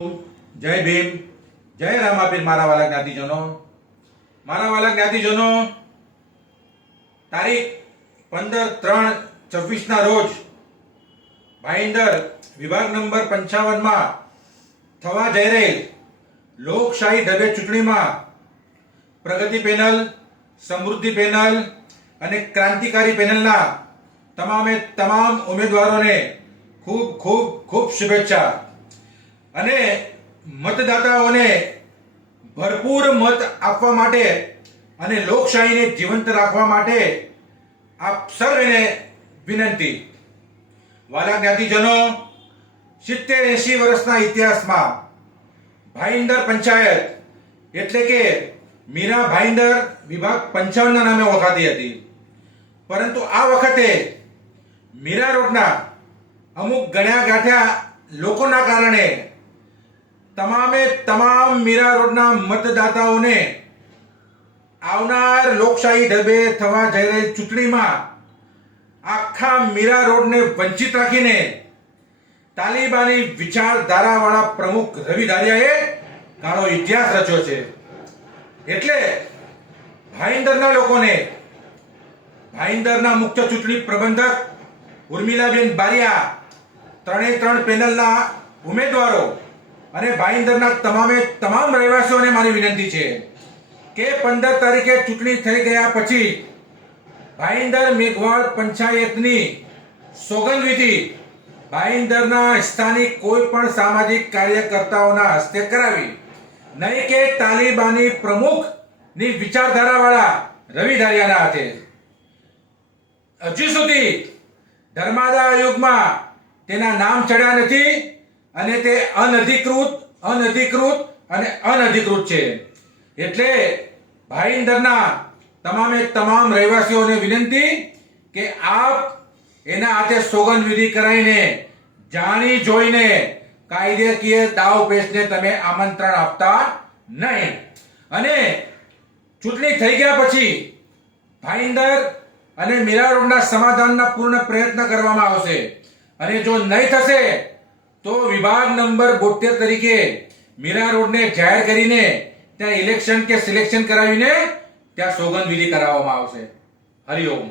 જય ભીમ, જય રામાપીર મારા વાલા જ્ઞાતિજનો. મારા વાલા જ્ઞાતિજનો, તારીખ 15/3/26 ના રોજ ભાઈંદર વિભાગ નંબર 55 માં થવા જઈ રહેલ લોકશાહી ઢબે ચૂંટણીમાં પ્રગતિ પેનલ, સમૃદ્ધિ પેનલ અને ક્રાંતિકારી પેનલના તમામે તમામ ઉમેદવારોને ખૂબ ખૂબ ખૂબ શુભેચ્છા. અને મતદાતાઓને ભરપૂર મત આપવા માટે અને લોકશાહીને જીવંત રાખવા માટે આપ સર્વેને વિનંતી. વાલા જ્ઞાતિજનો, 70-80 વર્ષના ઇતિહાસમાં ભાઈંદર પંચાયત એટલે કે મીરા ભાઈંદર વિભાગ 55 ના નામે ઓળખાતી હતી. પરંતુ આ વખતે મીરા રોડના અમુક ગણ્યા ગાંઠ્યા લોકોના કારણે તમામે તમામ મીરા રોડના મતદાતાઓને આવનાર લોકશાહી ઢબે થવા જઈ રહેલ ચૂંટણીમાં આખા મીરા રોડને વંચિત રાખીને તાલિબાની વિચારધારાવાળા પ્રમુખ રવિ ધારિયાએ કાળો ઇતિહાસ રચ્યો છે. એટલે ભાઈંદરના લોકોને, ભાઈંદરના મુખ્ય ચૂંટણી પ્રબંધક ઉર્મિલાબેન બારિયા, 3 પેનલના ઉમેદવારો અને ભાઈંદરના તમામે તમામ રહેવાસીઓને મારી વિનંતી છે કે 15 તારીખે ચૂંટણી થઈ ગયા પછી ભાઈંદર મેઘવાળ પંચાયતની સોગંદવિધિ ભાઈંદરના સ્થાનિક કોઈ પણ સામાજિક કાર્યકર્તાઓના હસ્તે કરાવી, નહીં કે તાલિબાની પ્રમુખની વિચારધારાવાળા રવિ ધારિયાના હાથે. હજી સુધી ધર્માદા આયોગમાં તેના નામ ચડ્યા નથી અને તે અનધિકૃત અને અનધિકૃત છે. એટલે ભાઈંદરના તમામે તમામ રહેવાસીઓને વિનંતી કે આપ એના હાથે સોગંદવિધિ કરાવીને જાણી જોઈને કાયદેકીય દાવપેચને તમે આમંત્રણ આપતા નહીં. અને ચૂંટણી થઈ ગયા પછી ભાઈંદર અને મીરા રોડના સમાધાનના પૂર્ણ પ્રયત્ન કરવામાં આવશે. અને જો નહીં થશે તો વિભાગ નંબર 72 તરીકે મીરા રોડને જાહેર કરીને ત્યાં ઇલેક્શન કે સિલેક્શન કરાવીને ત્યાં સોગંદવિધિ કરાવવામાં આવશે. હરિઓમ.